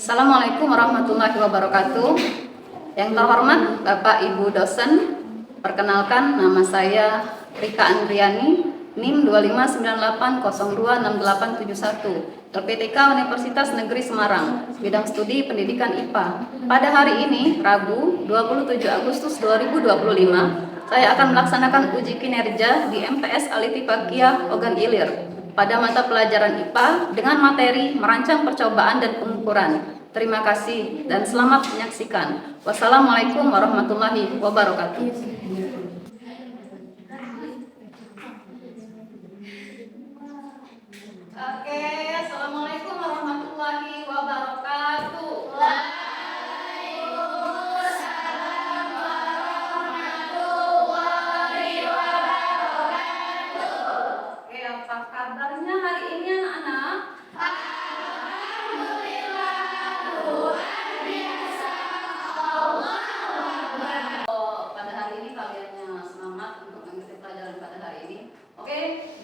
Assalamualaikum warahmatullahi wabarakatuh. Yang terhormat Bapak Ibu dosen, perkenalkan nama saya Rika Andriani, NIM 2598026871, LPTK Universitas Negeri Semarang, bidang studi pendidikan IPA. Pada hari ini, Rabu 27 Agustus 2025, saya akan melaksanakan uji kinerja di MTS Alitifakiyah Ogan Ilir pada mata pelajaran IPA dengan materi merancang percobaan dan pengukuran. Terima kasih dan selamat menyaksikan. Wassalamualaikum warahmatullahi wabarakatuh. Oke, assalamualaikum warahmatullahi wabarakatuh. Waalaikumsalam warahmatullahi wabarakatuh. Oke, apa kabarnya hari ini anak-anak?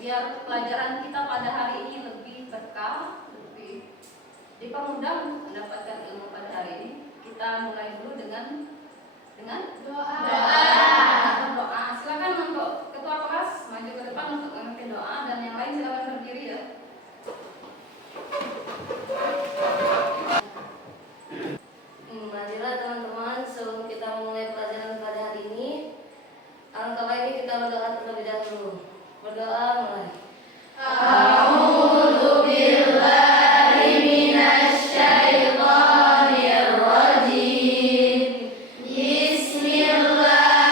Biar pelajaran kita pada hari ini lebih berkah, lebih dipermudah untuk mendapatkan ilmu pada hari ini, kita mulai dulu dengan doa. Doa. Silakan untuk ketua kelas maju ke depan untuk memimpin doa, dan yang lain silakan berdiri ya. Marilah teman-teman, sebelum kita memulai pelajaran pada hari ini, alangkah baiknya kita berdoa terlebih dahulu. Berdoa mulai. A'udzu billahi minasy syaithanir rajim. Bismillahirrahmanirrahim.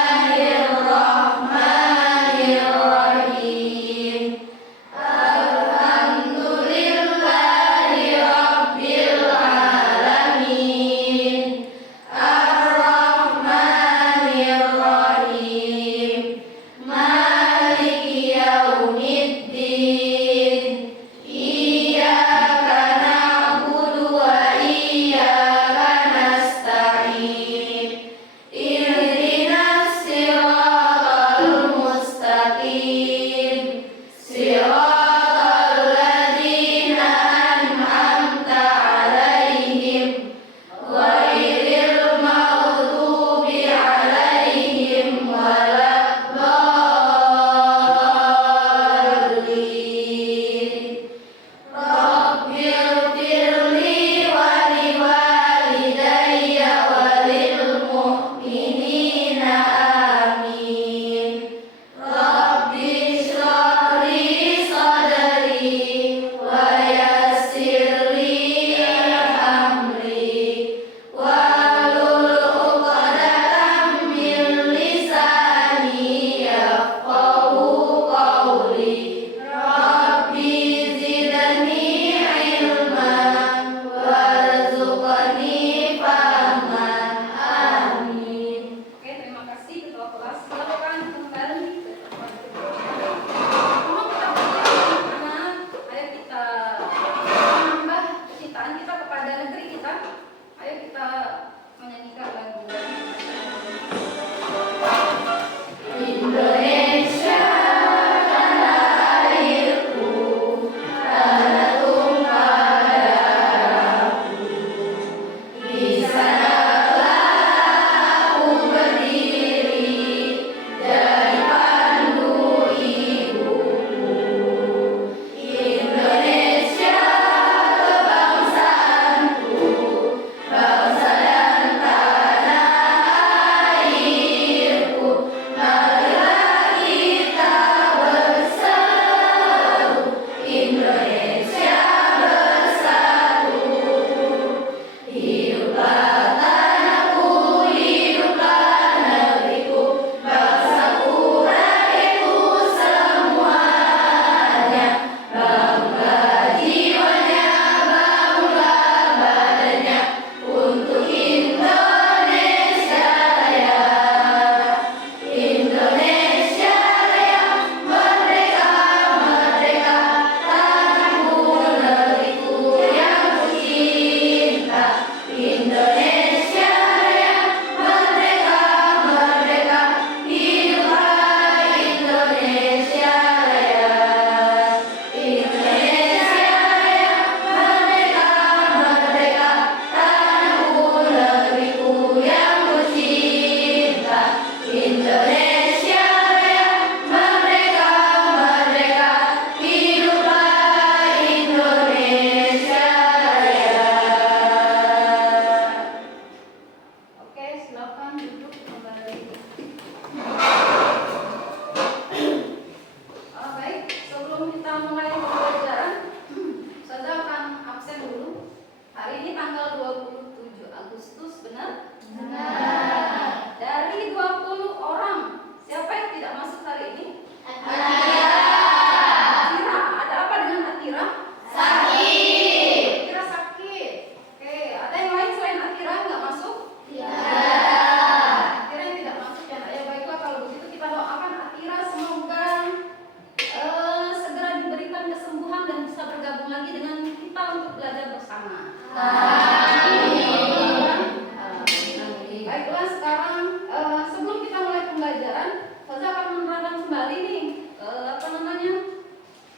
kembali nih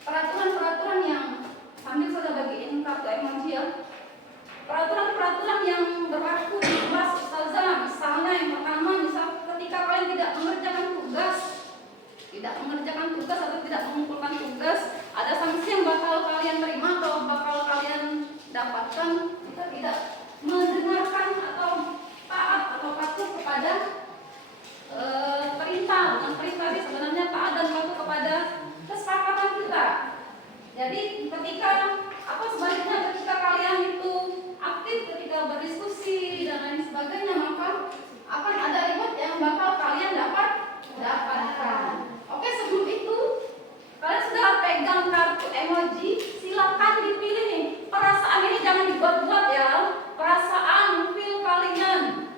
peraturan-peraturan yang sambil sudah bagiin kartu emoji ya. Peraturan-peraturan yang berlaku di kelas Ustazah, misalnya yang pertama, ketika kalian tidak mengerjakan tugas atau tidak mengumpulkan tugas, ada sanksi yang bakal kalian terima atau bakal kalian dapatkan jika tidak mendengarkan atau taat atau patuh kepada perintah. Bukan perintah sih sebenarnya, taat dan patuh kepada kesepakatan kita. Jadi sebaliknya ketika kalian itu aktif, ketika berdiskusi dan lain sebagainya, maka akan ada reward yang bakal kalian dapatkan. Oke, sebelum itu kalian sudah pegang kartu emoji, silakan dipilih nih. Perasaan ini jangan dibuat-buat ya. Perasaan feel kalian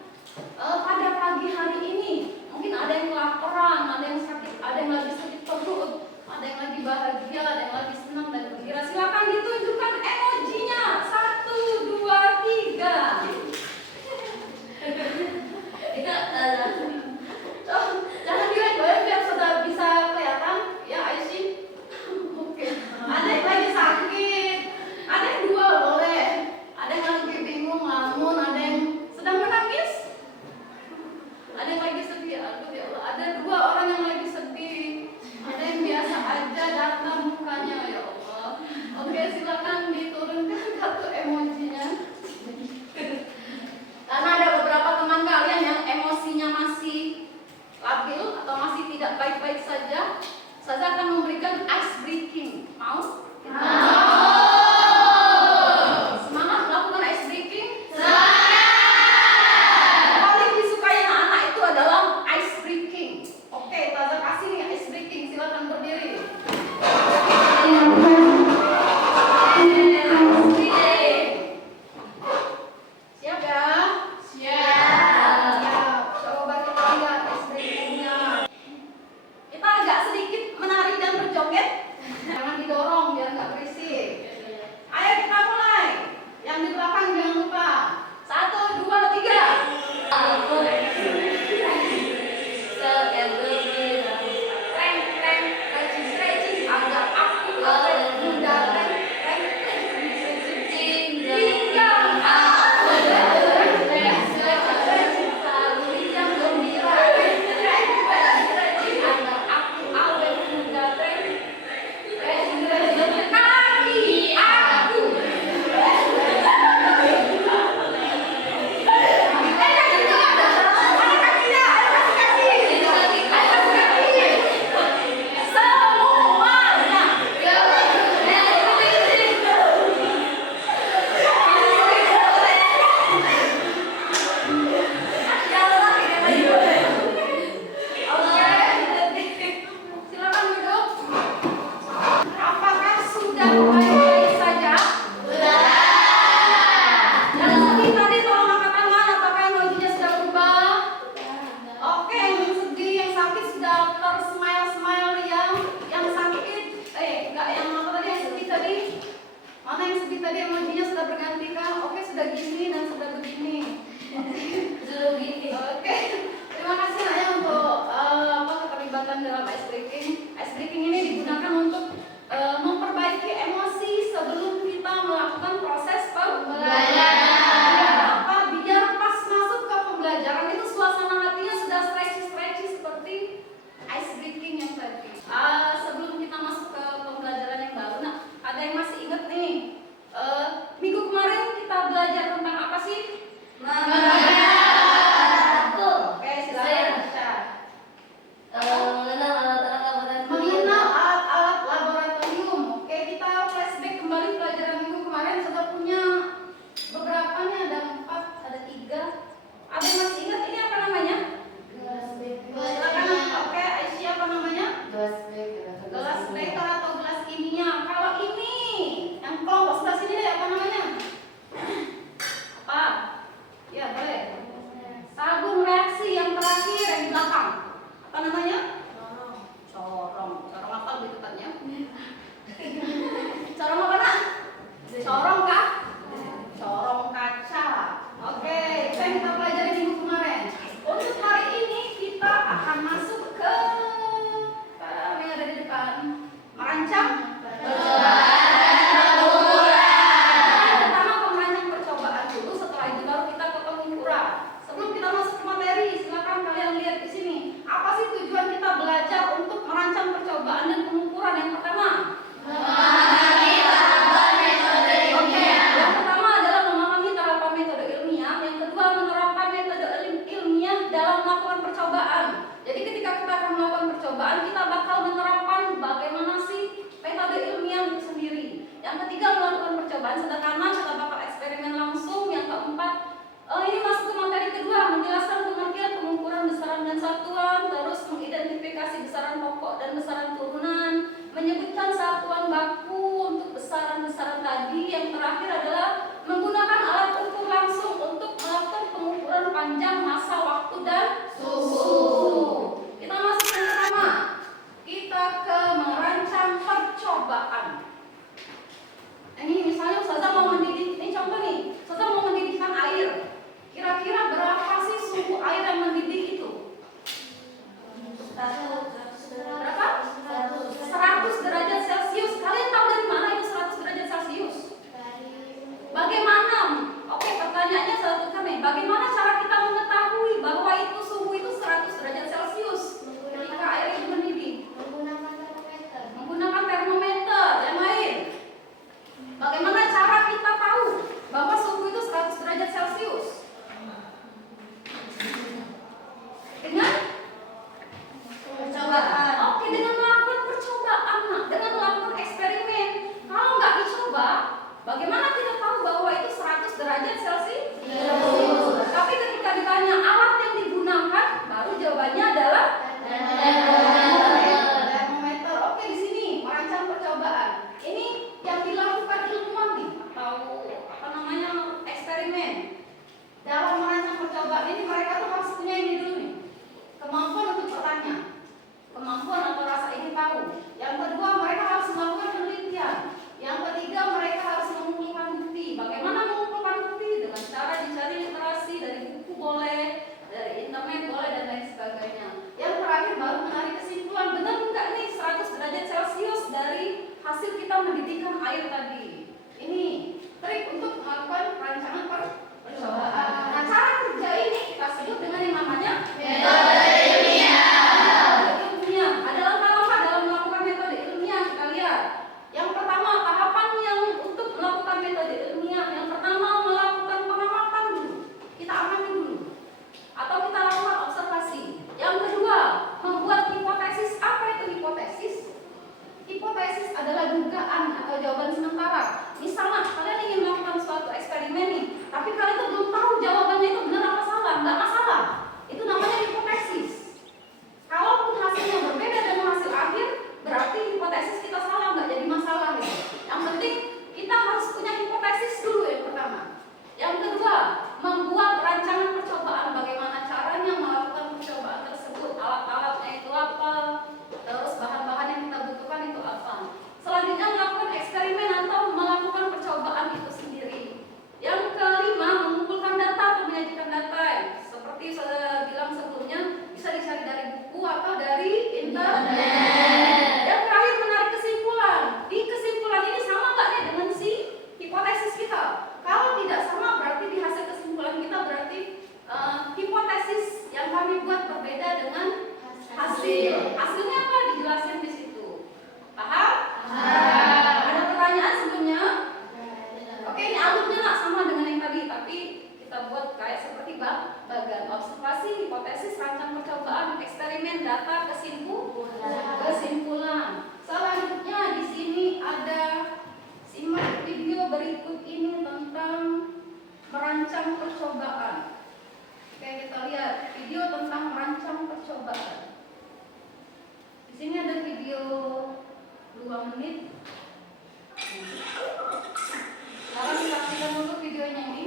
pada pagi hari ini. Mungkin ada yang kelaparan, ada yang sakit, ada yang lagi sakit perut, ada yang lagi bahagia, ada yang lagi senang dan gembira. Silakan ditunjukkan emojinya. 1, 2, 3. Jangan goyang-goyang biar sudah bisa kelihatan ya, Aisyah. Oke. Ada yang lagi sakit, ada yang 2 boleh, ada yang lagi bingung, ngelamun, ada yang sedang menangis, ada yang lagi sedih. Aduh ya Allah, ada 2 orang yang lagi sedih, ada yang biasa aja datar mukanya, ya Allah. Oke, silakan diturunkan kartu emojinya. Karena ada beberapa teman kalian yang emosinya masih labil atau masih tidak baik-baik saja, saya akan memberikan ice breaking. Mau? Semangat melakukan ice breaking? Paling disukai anak-anak itu adalah ice breaking. Oke, Taza kasih nih ice breaking. Silakan berdiri. Siap ya? Siap. Coba kita lihat ice breakingnya. Kita agak sedikit menari dan berjoget. Jangan didorong biar nggak berisik. Ayo kita mulai. Yang di belakang jangan lupa. 1, 2, 3. Stretching agar aku awet muda. Pinggang aku yang gembira. Stretching agar aku awet muda. Kaki aku. Silakan duduk. Apakah sudah baik-baik saja? Yang sedih tadi tolong angkat tangan. Apakah emojinya sudah berubah? Oke, yang sedih, yang sakit sudah tersmile-smile ya. Yang sakit, enggak, yang apa tadi, yang sedih tadi? Mana yang sedih tadi emojinya sudah berganti kah? Oke, sudah gini dan sudah begini. Oke, terima kasih Naya untuk keterlibatan dalam ice breaking. Ice breaking ini digunakan untuk memperbaiki emosi sebelum kita melakukan proses pembelajaran. Biar pas masuk ke pembelajaran itu suasana hatinya sudah stretchy seperti ice breaking yang tadi. Sebelum kita masuk ke pembelajaran yang baru, nah ada yang masih ingat nih? Minggu kemarin kita belajar tentang apa sih? Oke, silakan Aisyah. Mengenal alat-alat laboratorium. Oke, kita flashback kembali pelajaran minggu kemarin sudah punya beberapa nih, ada melakukan merancang pertama ke merancang percobaan dulu, setelah itu baru kita ke pengukuran. Sebelum kita masuk ke materi, silakan kalian lihat di sini. Apa sih tujuan kita belajar untuk merancang percobaan dan pengukuran? Yang pertama, yang pertama adalah memahami terapan metode ilmiah. Yang kedua, menerapkan metode ilmiah dalam melakukan percobaan. Jadi ketika kita akan melakukan percobaan, kita bakal menerapkan bagaimana sih metode ilmiah itu sendiri. Yang ketiga, melakukan percobaan sederhana, kita bakal eksperimen langsung. Yang keempat, ini masuk ke materi kedua, menjelaskan pengertian pengukuran besaran dan satuan, terus mengidentifikasi besaran pokok dan besaran turunan, menyebutkan satuan baku untuk besaran-besaran tadi. Yang terakhir adalah menggunakan alat ukur langsung untuk melakukan pengukuran panjang, masa, waktu, dan suhu. Kita masuk yang pertama, kita ke merancang percobaan. Ini misalnya Ustazah mau mendidih, ini contoh nih, Ustazah mau mendidihkan air. Kira-kira berapa sih suhu air yang mendidih itu? Berapa? 100 derajat Celcius. Kalian tahu dari mana itu 100 derajat Celcius? Bagaimana? Oke, pertanyaannya satu kami. Bagaimana cara kita mengetahui bahwa itu suhu itu 100 derajat Celcius ketika air itu mendidih? Menggunakan termometer. Yang lain? Bagaimana cara kita tahu bahwa suhu itu 100 derajat Celcius? Dengan percobaan. Oke, dengan melakukan percobaan, dengan melakukan eksperimen. Kalau nggak dicoba, bagaimana kita tahu bahwa itu 100 derajat Celcius? Tapi ketika ditanya alat yang digunakan, baru jawabannya adalah termometer. Oke, di sini merancang percobaan. Ini yang dilakukan ilmuwan nih, atau apa namanya, eksperimen. Dalam merancang percobaan ini mereka tuh harus punya ini dulu nih, kemampuan untuk bertanya, kemampuan atau rasa ingin tahu. Yang kedua, mereka harus melakukan penelitian. Yang ketiga, mereka harus mengumpulkan bukti. Bagaimana mengumpulkan bukti? Dengan cara dicari literasi, dari buku boleh, dari internet boleh, dan lain sebagainya. Yang terakhir, baru menarik kesimpulan, benar enggak nih 100 derajat Celcius dari hasil kita mendidihkan air tadi. Ini trik untuk melakukan perancangan percobaan. Nah, cara kerja ini kita sebut dengan yang namanya metode ilmiah. Ada langkah apa dalam melakukan metode ilmiah? Kita lihat. Yang pertama, tahapan yang untuk melakukan metode ilmiah. Yang pertama, melakukan pengamatan dulu. Kita amati dulu. Atau kita lakukan observasi. Yang kedua, membuat hipotesis. Apa itu hipotesis? Hipotesis adalah dugaan atau jawaban sementara. Misalnya, kalian ingin melakukan suatu eksperimen nih, tapi kalian tuh belum tahu jawabannya itu benar apa salah. Nggak masalah. Itu namanya hipotesis. Kalaupun hasilnya berbeda dengan hasil akhir, berarti hipotesis kita salah, nggak jadi masalah gitu. Yang penting kita harus punya hipotesis dulu yang pertama. Yang kedua, membuat rancangan percobaan. Bagaimana caranya melakukan percobaan tersebut, alat-alatnya itu apa, terus bahan-bahan yang kita butuhkan itu apa. Selanjutnya, melakukan eksperimen atau melakukan percobaan itu sendiri. Yang kelima, mengumpulkan data atau menyajikan data. Seperti saya bilang sebelumnya, bisa dicari dari buku atau dari internet. Yang terakhir, menarik kesimpulan. Di kesimpulan ini sama nggak nih dengan si hipotesis kita? Kalau tidak sama, berarti di hasil kesimpulan kita berarti hipotesis yang kami buat berbeda dengan hasil. Hasilnya apa? Dijelasin di situ. Paham? Ada pertanyaan sebelumnya? Oke, ini alurnya nggak sama dengan yang tadi, tapi kita buat kayak seperti bagan observasi, hipotesis, rancang percobaan, eksperimen, data, kesimpulan. Selanjutnya di sini ada, simak video berikut ini tentang merancang percobaan. Oke, kita lihat video tentang merancang percobaan. Di sini ada video 2 menit. Sekarang saksikan dulu videonya ini.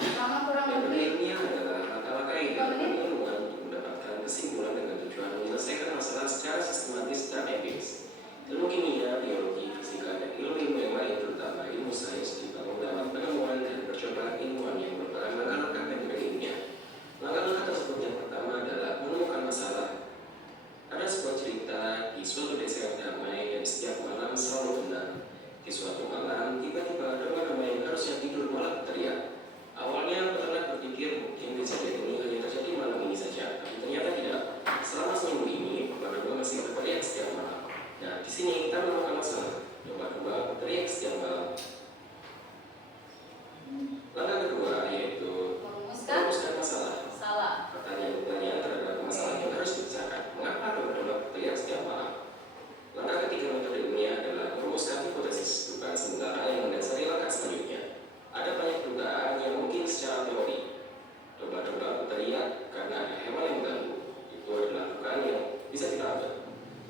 Selama kurang lebih ilmiah adalah langkah-langkah yang dilakukan ilmuwan untuk mendapatkan kesimpulan dengan tujuan menyelesaikan masalah secara sistematis dan empiris. Ilmu kimia, biologi, fisika, dan ilmu-ilmu yang lain, terutama ilmu sains, dibangun lewat penemuan dan percobaan ilmuwan yang merupakan langkah-langkah metode ilmiah. Langkah-langkah tersebut yang pertama adalah menemukan masalah. Ada sebuah cerita di suatu desa yang menemukan masalah. Coba kedua, teriak setiap malam. Langkah kedua yaitu merumuskan masalah. Salah. Pertanyaan-pertanyaan terhadap masalah yang harus dibicarakan. Mengapa coba teriak setiap malam? Langkah ketiga metode ini adalah merumuskan hipotesis dugaan sementara yang mendasari langkah selanjutnya. Ada banyak dugaan yang mungkin secara teori. Coba teriak karena ada hewan yang mengganggu. Itu adalah dugaan yang bisa kita ambil.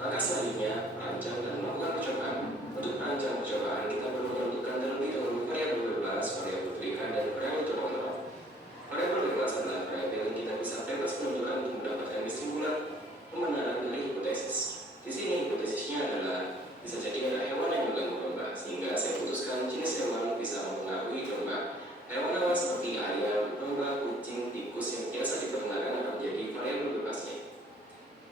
Langkah selanjutnya, merancang dan melakukan percobaan. Untuk merancang percobaan, kita perlu menentukan terlebih dahulu variabel bebas, variabel terikat, dan variabel terkontrol. Variabel bebas adalah variabel yang kita bisa bebas menentukan untuk mendapatkan kesimpulan pembenaran dari hipotesis. Di sini hipotesisnya adalah bisa jadi ada hewan yang mengganggu domba, sehingga saya putuskan jenis hewan bisa mempengaruhi domba. Hewan-hewan seperti ayam, domba, kucing, tikus yang biasa diternakan akan menjadi variabel bebasnya.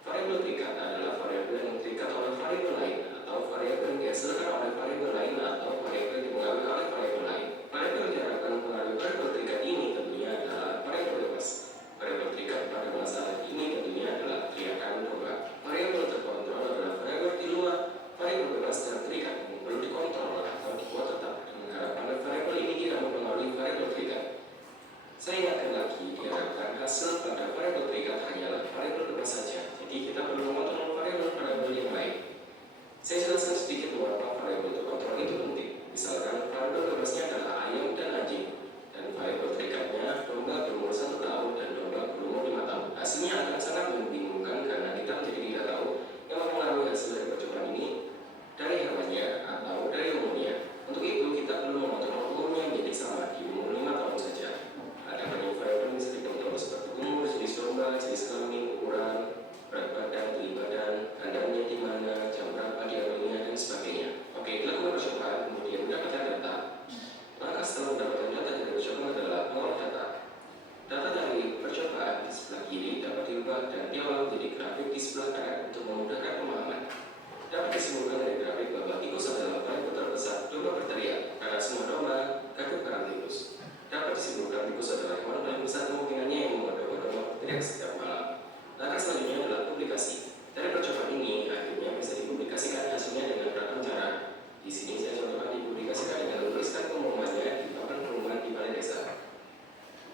Variabel terikat adalah variabel yang terikat oleh variabel lain, atau variabel yang dihasilkan oleh variabel lain, atau variabel yang dipengaruhi oleh variabel lain. Variabel yang diharapkan mempengaruhi variabel terikat ini tentunya adalah variabel bebas. Variabel terikat pada masalah ini tentunya adalah teriakan domba. Variabel terkontrol adalah variabel di luar variabel bebas dan terikat yang perlu dikontrol atau dibuat tetap dengan harapan variabel ini tidak mempengaruhi variabel terikat. Saya ingatkan lagi, diharapkan hasil pada variabel terikat hanyalah variabel bebas saja. Jadi kita perlu mengontrol variabel yang lain. Saya jelaskan sedikit mengapa variabel terkontrol itu penting. Misalkan variabel bebasnya adalah ayam dan anjing, dan variabel terikatnya domba berumur 1 tahun dan domba berumur 5 tahun. Hasilnya akan sangat membingungkan karena kita menjadi tidak tahu yang mempengaruhi hasil dari percobaan ini dari hewannya atau dari umurnya. Untuk itu kita perlu mengontrol umurnya menjadi sama di umur 5 tahun saja. Ada banyak variabel yang bisa dikontrol seperti umur, jenis domba, jenis kelamin, ukuran, berat badan, tinggi badan, kandangnya di mana, jam berapa diambilnya, dan sebagainya. Oke, lakukan percobaan, kemudian mendapatkan data. Langkah setelah mendapatkan data dari percobaan adalah mengolah data. Data dari percobaan di sebelah kiri dapat diubah dan diolah menjadi grafik di sebelah kanan untuk memudahkan pemahaman. Dapat disimpulkan dari grafik bahwa tikus adalah variabel terbesar. Domba berteriak karena semua domba gaduh karena tikus. Dapat disimpulkan tikus adalah hewan paling besar kemungkinannya yang membuat domba berteriak setiap malam. Langkah selanjutnya adalah publikasi. Dari percobaan ini akhirnya bisa dipublikasikan hasilnya dengan beragam cara. Di sini saya contohkan dipublikasikan dengan menuliskan pengumumannya di papan pengumuman di balai desa.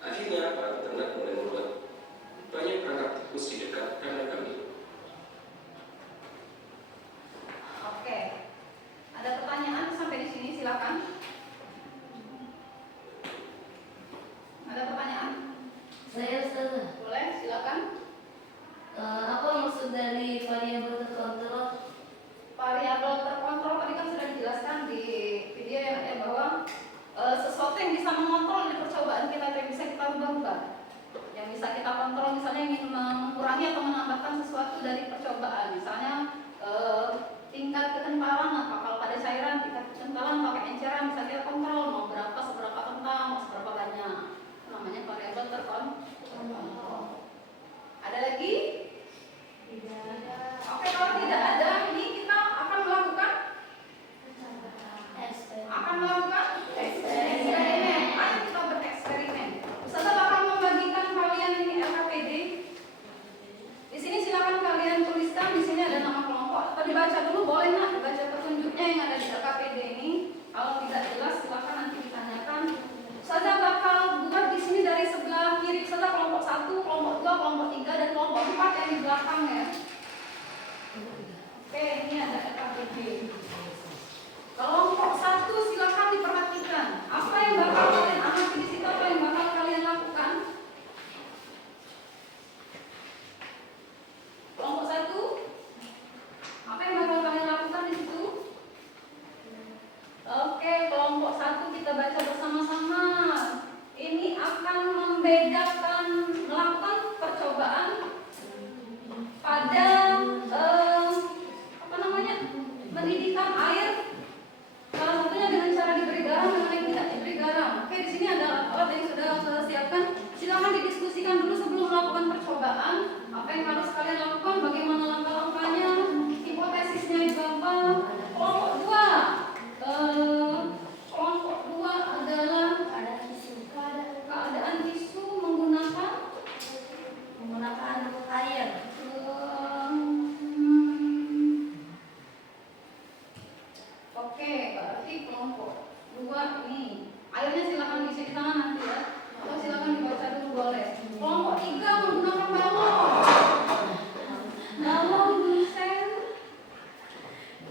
Akhirnya para peternak mulai membuat banyak perangkap tikus di dekat kandang kami. Oke. Ada pertanyaan sampai di sini, silakan. Ada pertanyaan? Saya Ustazah. Boleh, silakan. Apa maksud dari variabel terkontrol? Variabel terkontrol tadi kan sudah dijelaskan di video yang ada bahwa sesuatu yang bisa mengontrol di percobaan kita yang bisa kita rubah-rubah, yang bisa kita kontrol, misalnya ingin mengurangi atau menambahkan sesuatu dari percobaan, misalnya tingkat kekentalan, kalau pada cairan tingkat kekentalan pakai enceran bisa kita kontrol mau berapa, seberapa kental, mau seberapa banyak. Itu namanya variabel terkontrol. Ada lagi? Tidak ada. Oke, kalau tidak ada, ini kita akan melakukan eksperimen. Ayo kita bereksperimen. Ustazah bakal membagikan kalian ini LKPD. Di sini silakan kalian tuliskan. Di sini ada nama kelompok. Atau dibaca dulu, boleh nggak dibaca petunjuknya yang ada di LKPD ini? Kalau tidak jelas, silakan nanti ditanyakan. Ustazah bakal buat di sini dari sebelah kiri. Ustazah kelompok 1, kelompok 2, kelompok 3, dan kelompok 4 yang di belakang ya. Oke, ini ada LKPD. Kelompok 1 silakan diperhatikan. Apa yang bakal kalian amati di situ? Apa yang bakal kalian lakukan? Kelompok 1, apa yang bakal kalian lakukan di situ? Oke, kelompok 1 kita baca bersama-sama. Ini akan membedakan melakukan percobaan pada mendidihkan air. Salah satunya dengan cara diberi garam, dengan yang tidak diberi garam. poinnya silakan diisi di sana nanti ya, atau silakan dibaca dulu boleh. Kelompok 3 menggunakan balon. Balon dosen.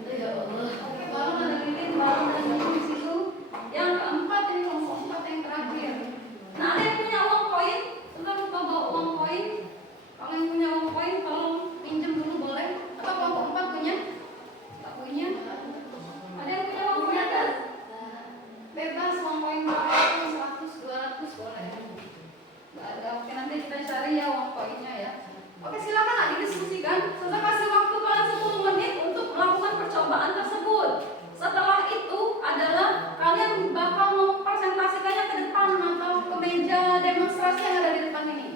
Ya Allah. Oke, balon ada lilin, balon ada lilin di situ. Yang keempat ini kelompok 4 yang terakhir. Nah, ada yang punya uang koin? Sudah lupa bawa uang koin? Kalau yang punya uang koin, tolong pinjam dulu boleh. Atau kelompok 4 punya? Tak punya? Ada yang punya uang koin kan? Bebas uang koin boleh, 100, 200 boleh. Nggak ada. Oke, nanti kita cari ya uang koinnya ya. Oke, silakan nak didiskusikan. Saya kasih waktu kalian 10 menit untuk melakukan percobaan tersebut. Setelah itu adalah kalian bakal mempresentasikannya ke depan atau ke meja demonstrasi yang ada di depan ini.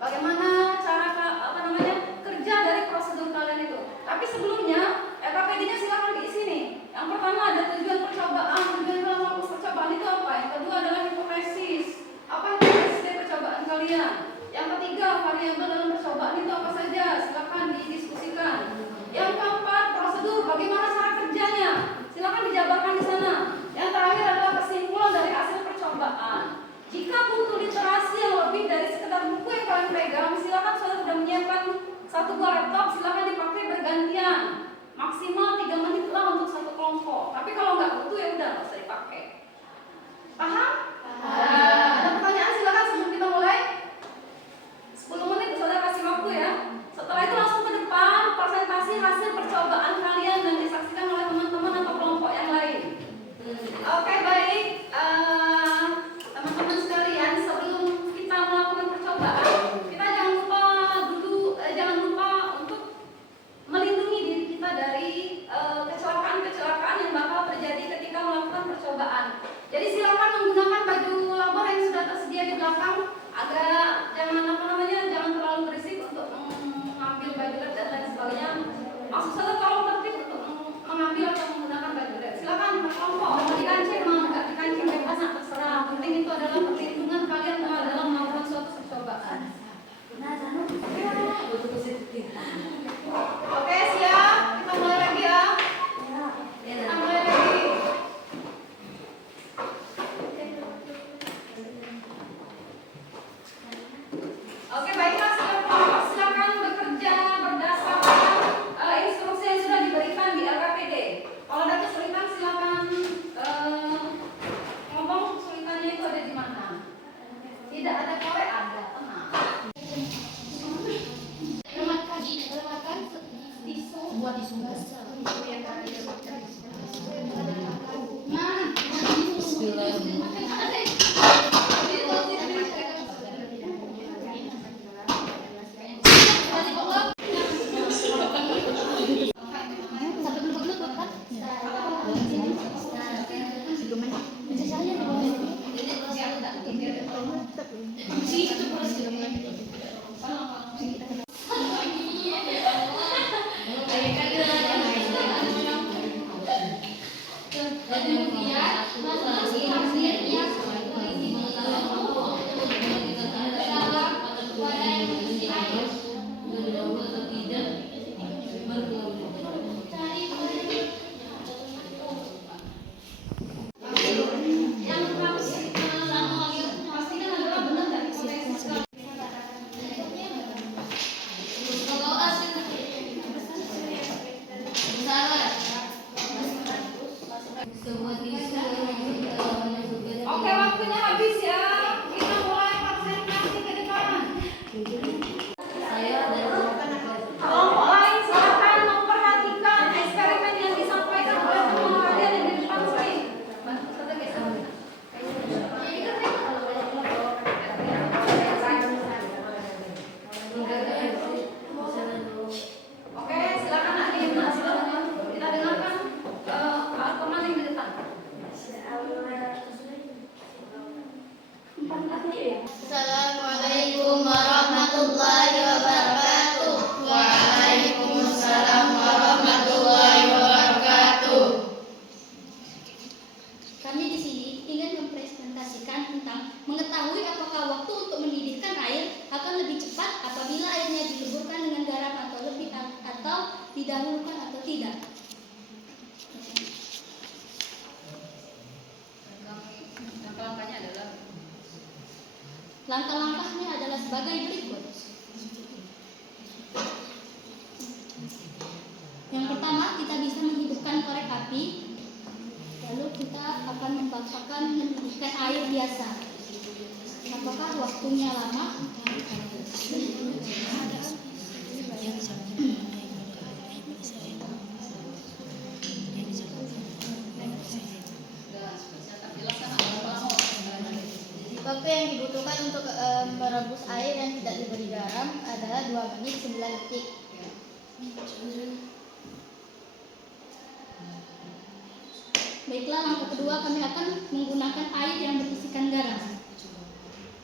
Bagaimana cara kerja dari prosedur kalian itu. Tapi sebelumnya LKPD-nya silakan diisi nih. Yang pertama ada tujuan percobaan. Tujuan dalam percobaan itu apa? Yang kedua adalah hipotesis. Apa hipotesis dari percobaan kalian? Yang ketiga, variabel dalam percobaan itu apa saja? Silakan didiskusikan. Yang keempat, prosedur. Bagaimana cara kerjanya? Silakan dijabarkan di sana. Yang terakhir adalah kesimpulan dari hasil percobaan. Jika butuh literasi yang lebih dari sekedar buku yang kalian pegang, silakan saudara sudah menyiapkan 1 buah laptop, silakan dipakai bergantian. Maksimal 3 menit lah untuk satu kelompok. Tapi kalau nggak butuh ya udah nggak usah dipakai. Paham? Ada pertanyaan silakan sebelum kita mulai. 10 menit saudara kasih waktu ya. Setelah itu langsung ke depan presentasi hasil percobaan kalian dan disaksikan oleh teman-teman atau kelompok yang lain. Oke, baik. Teman-teman sekalian, sebelum kita melakukan percobaan, kita jangan lupa untuk melindungi diri kita dari kecelakaan-kecelakaan yang bakal terjadi ketika melakukan percobaan. Jadi silakan menggunakan baju labor yang sudah tersedia di belakang. Jangan terlalu berisik untuk mengambil baju lab dan lain sebagainya. Maksud saya tolong tertib untuk mengambil atau menggunakan baju lab. Silakan berkelompok, mau dikancing, mau nggak dikancing, bebas, terserah. Penting itu adalah perlindungan kalian dalam melakukan suatu percobaan. Oke, siap. Kita mulai lagi ya. Kita mulai lagi. Oke, baiklah, silakan bekerja berdasarkan instruksi yang sudah diberikan di LKPD. Kalau ada kesulitan silakan ngomong kesulitannya itu ada di mana. Tidak ada korek, ada, tenang. Buat tisu basah. Oke, waktunya habis ya. Kita mulai presentasi ke depan. Kelompok lain silakan memperhatikan eksperimen yang disampaikan oleh teman kalian yang di depan sini. Oke, silakan Nadim. Silakan kita dengarkan teman yang di depan. sebagai berikut. Yang pertama, kita bisa menghidupkan korek api. Lalu kita akan membakar menyedikan air biasa. Apakah waktunya lama? Waktu yang dibutuhkan untuk merebus air yang tidak diberi garam adalah 2 menit 9 detik. Baiklah, langkah kedua kami akan menggunakan air yang berisikan garam.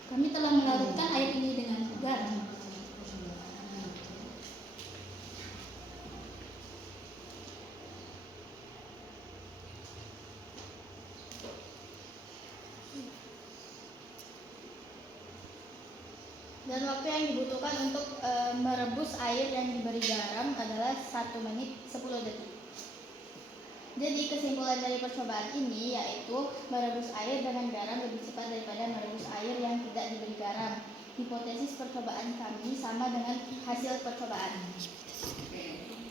Kami telah melarutkan air ini dengan garam. Dan waktu yang dibutuhkan untuk merebus air yang diberi garam adalah 1 menit 10 detik. Jadi kesimpulan dari percobaan ini yaitu merebus air dengan garam lebih cepat daripada merebus air yang tidak diberi garam. Hipotesis percobaan kami sama dengan hasil percobaan.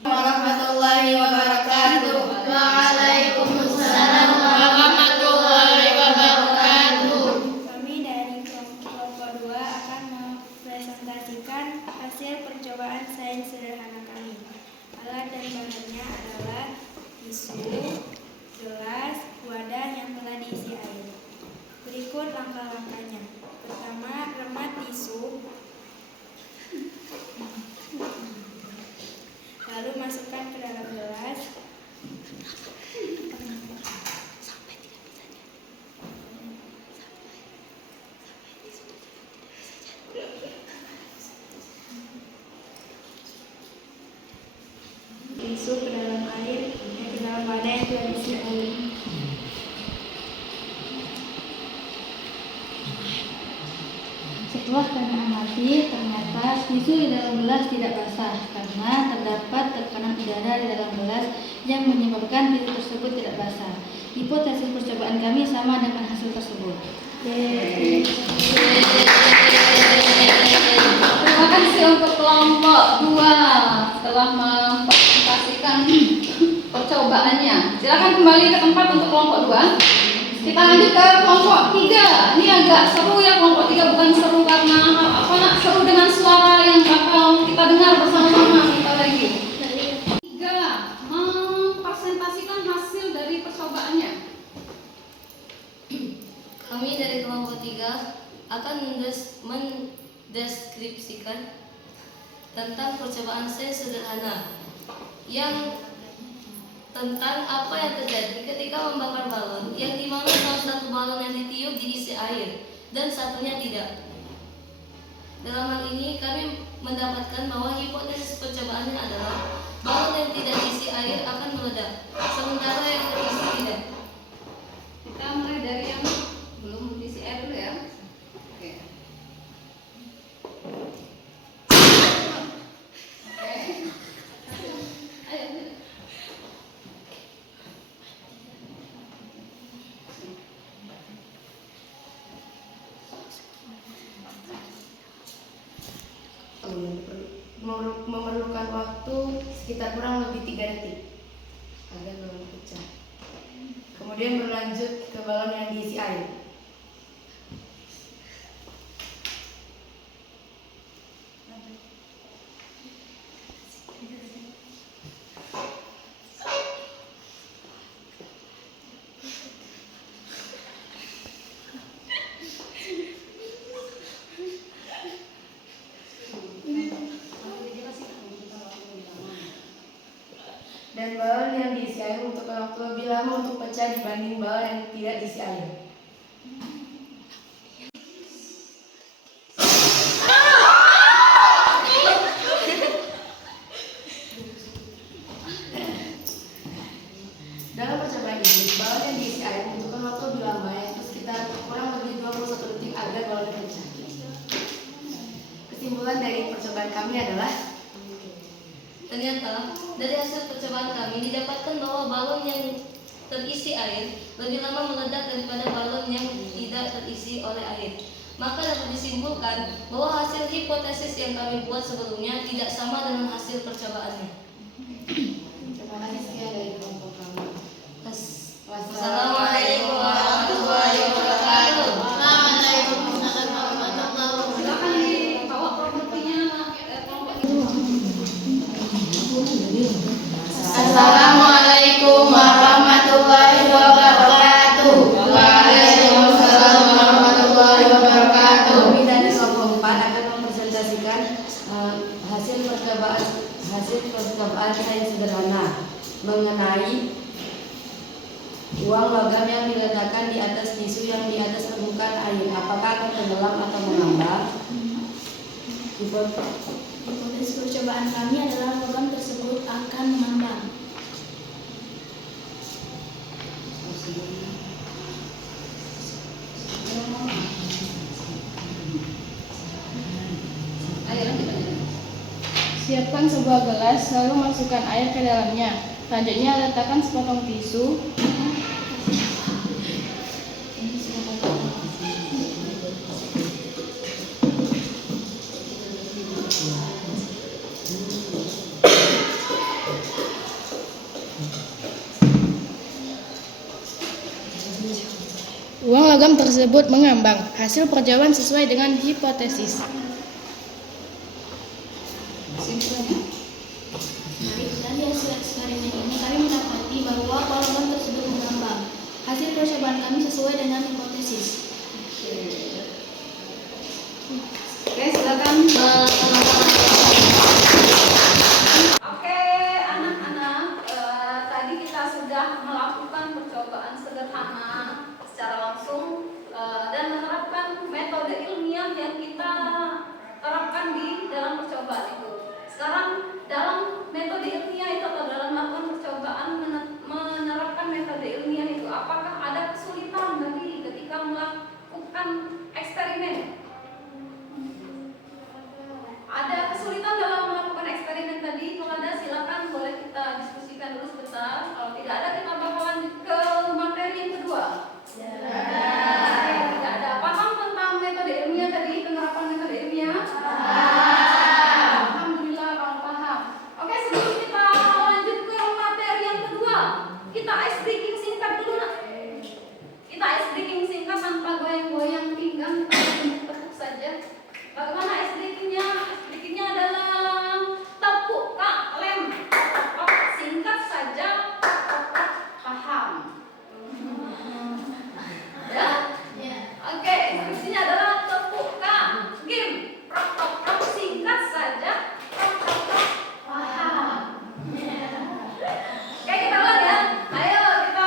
Warahmatullahi wabarakatuh. Waalaikumsalam warahmatullahi wabarakatuh. Kami dari kelompok 2 akan mempresentasikan hasil percobaan sains sederhana kami. Alat dan bahannya adalah tisu, gelas, wadah yang telah diisi air. Berikut langkah-langkahnya. Pertama, remat tisu. Lalu masukkan ke dalam gelas. Tisu ke dalam air, ke dalam wadah yang telah diisi air. Setelah kami amati, ternyata tisu di dalam gelas tidak basah karena terdapat tekanan udara di dalam gelas yang menyebabkan tisu tersebut tidak basah. Hipotesis percobaan kami sama dengan hasil tersebut. Terima kasih untuk kelompok 2 setelah mempresentasikan percobaannya. Silakan kembali ke tempat untuk kelompok 2. Kita lanjut ke kelompok 3. Ini agak seru ya kelompok 3, bukan seru karena apa nak, seru dengan suara yang bakal kita dengar bersama-sama kita lagi. 3. Mempresentasikan hasil dari percobaannya. Kami dari kelompok 3 akan mendeskripsikan tentang percobaan sains sederhana yang tentang apa yang terjadi ketika membakar balon, yang dimana salah satu balon yang ditiup diisi air dan satunya tidak. Dalam hal ini kami mendapatkan bahwa hipotesis percobaannya adalah balon yang tidak diisi air akan meledak, sementara yang terisi tidak. Kita mulai dari yang belum diisi air dulu ya. Oke. Ayo. Memerlukan waktu sekitar kurang lebih 3 detik agar balon pecah. Kemudian berlanjut ke balon yang diisi air. Dan balon yang diisi air membutuhkan waktu lebih lama untuk pecah dibanding balon yang tidak diisi air. Dalam percobaan ini, balon yang diisi air membutuhkan waktu lebih lama, yaitu sekitar kurang lebih 21 detik agar balon pecah. Kesimpulan dari percobaan kami adalah Ternyata dari hasil percobaan kami didapatkan bahwa balon yang terisi air lebih lama meledak daripada balon yang tidak terisi oleh air. maka dapat disimpulkan bahwa hasil hipotesis yang kami buat sebelumnya tidak sama dengan hasil percobaannya. Terima kasih sekian dari kelompok kami. Wassalamualaikum warahmatullahi wabarakatuh. Silakan dibawa propertinya kelompok itu. Assalamualaikum warahmatullahi wabarakatuh. Waalaikumsalam warahmatullahi wabarakatuh. Kami dari kelompok 4 akan mempresentasikan hasil percobaan sains sederhana mengenai uang logam yang diletakkan di atas tisu yang di atas permukaan air. Apakah akan tenggelam atau mengambang? Hipotesis percobaan kami adalah logam tersebut akan mengambang. Ayo lanjut. Siapkan sebuah gelas, lalu masukkan air ke dalamnya. Selanjutnya letakkan sepotong tisu. Uang logam tersebut mengambang. Hasil percobaan sesuai dengan hipotesis. Dari hasil eksperimen ini kami mendapati bahwa logam tersebut mengambang. Hasil percobaan kami sesuai dengan hipotesis. Oke, silakan. Oke, anak-anak, tadi kita sudah melakukan percobaan sederhana secara langsung dan menerapkan metode ilmiah yang kita terapkan di dalam percobaan itu. Sekarang dalam metode ilmiah itu atau dalam melakukan percobaan menerapkan metode ilmiah itu, apakah ada kesulitan tadi ketika melakukan eksperimen? Ada kesulitan dalam melakukan eksperimen tadi? Kalau ada, silakan boleh kita diskusikan dulu sebentar. Kalau tidak ada, kita bakal lanjut ke materi yang kedua. Tidak ada. Paham tentang metode ilmiah tadi, penerapan metode ilmiah? Alhamdulillah kalau paham. Oke, sebelum kita lanjut ke materi yang kedua, kita ice breaking singkat dulu nak. Kita ice breaking singkat tanpa goyang-goyang pinggang, kita tepuk saja. Bagaimana ice breakingnya? Ice breakingnya adalah tepuk kak lem, singkat saja, paham. Ya? Oke, instruksinya adalah tepuk kak game, singkat saja, paham. Oke, kita ulang ya. Ayo kita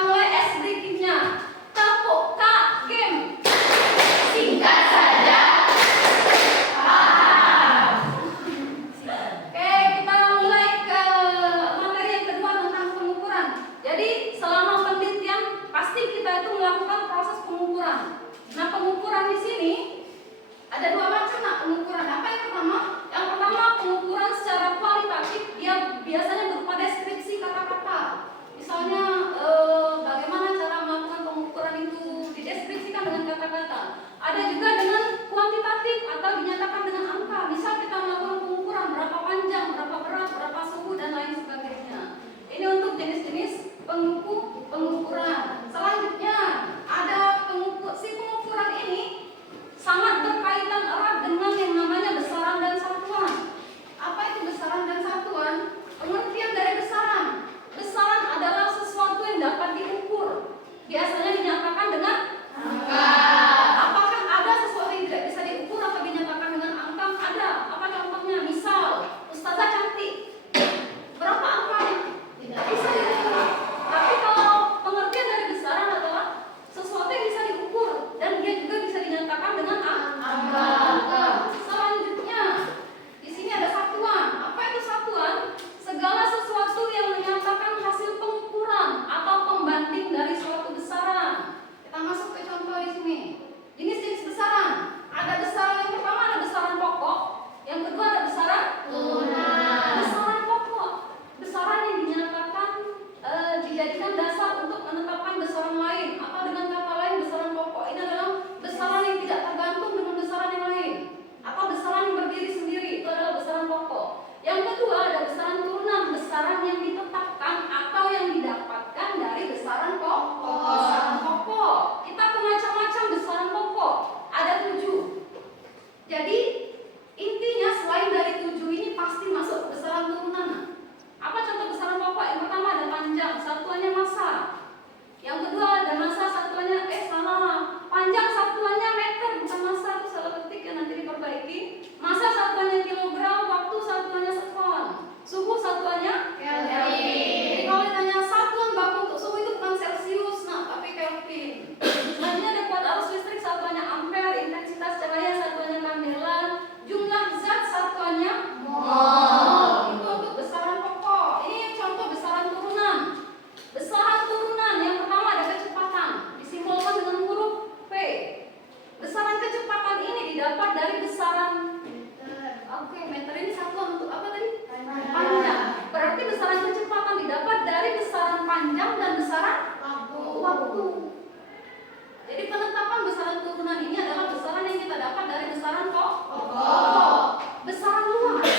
Jadi penetapan besaran turunan ini adalah besaran yang kita dapat dari besaran pokok. Besaran luas.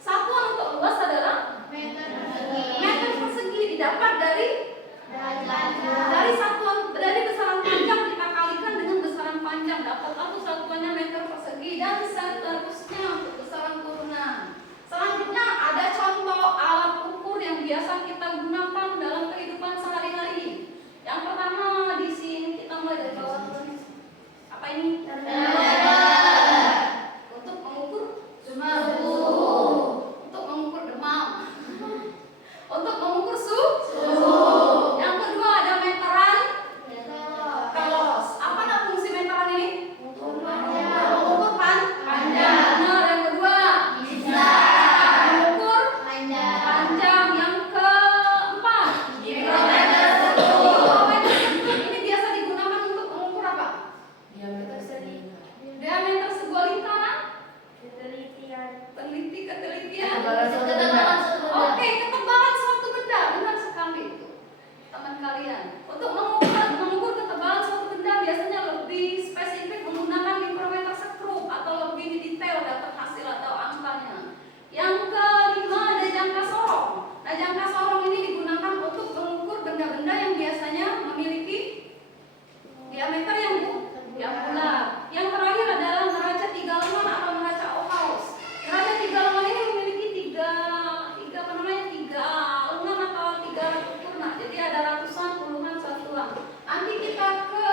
Satuan untuk luas adalah meter persegi, didapat dari satuan dari besaran panjang kita kalikan dengan besaran panjang, dapatlah tuh satuannya meter persegi, dan seterusnya untuk besaran turunan. Selanjutnya ada contoh alat ukur yang biasa kita gunakan dalam kehidupan sehari-hari. Yang pertama di sini kita mulai dari bawah dulu. Apa ini? Untuk mengukur suhu. Untuk mengukur demam. Untuk mengukur suhu. Yang kedua ada meteran telos. Apa nak fungsi meteran ini? Mengukur panjang. Benar. Yang kedua mengukur panjang. Yang keempat mikrometer sekut. Ini biasa digunakan untuk mengukur apa? Diameter sebuah lingkaran. Ketelitian. Oke, ketebalan suatu benda. Benar sekali itu, teman kalian. Untuk mengukur ketebalan suatu benda biasanya lebih spesifik menggunakan mikrometer sekrup atau lebih detail dapat hasil atau angkanya. Yang kelima ada jangka sorong. Nah, jangka sorong ini digunakan untuk mengukur benda-benda yang biasanya memiliki diameter yang bulat. Yang terakhir adalah neraca tiga lengan atau neraca Ohaus. Neraca tiga lengan ini memiliki tiga lengan atau tiga alat ukur. Nah, jadi ada ratusan, puluhan, satuan. Nanti kita ke